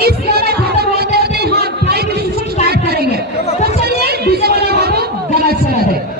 इस गाना खत्म होते होते हाँ प्राइम मिनिस्टर स्टार्ट करेंगे। तो चलिए डीजे वाला बाबू गाना चला दे।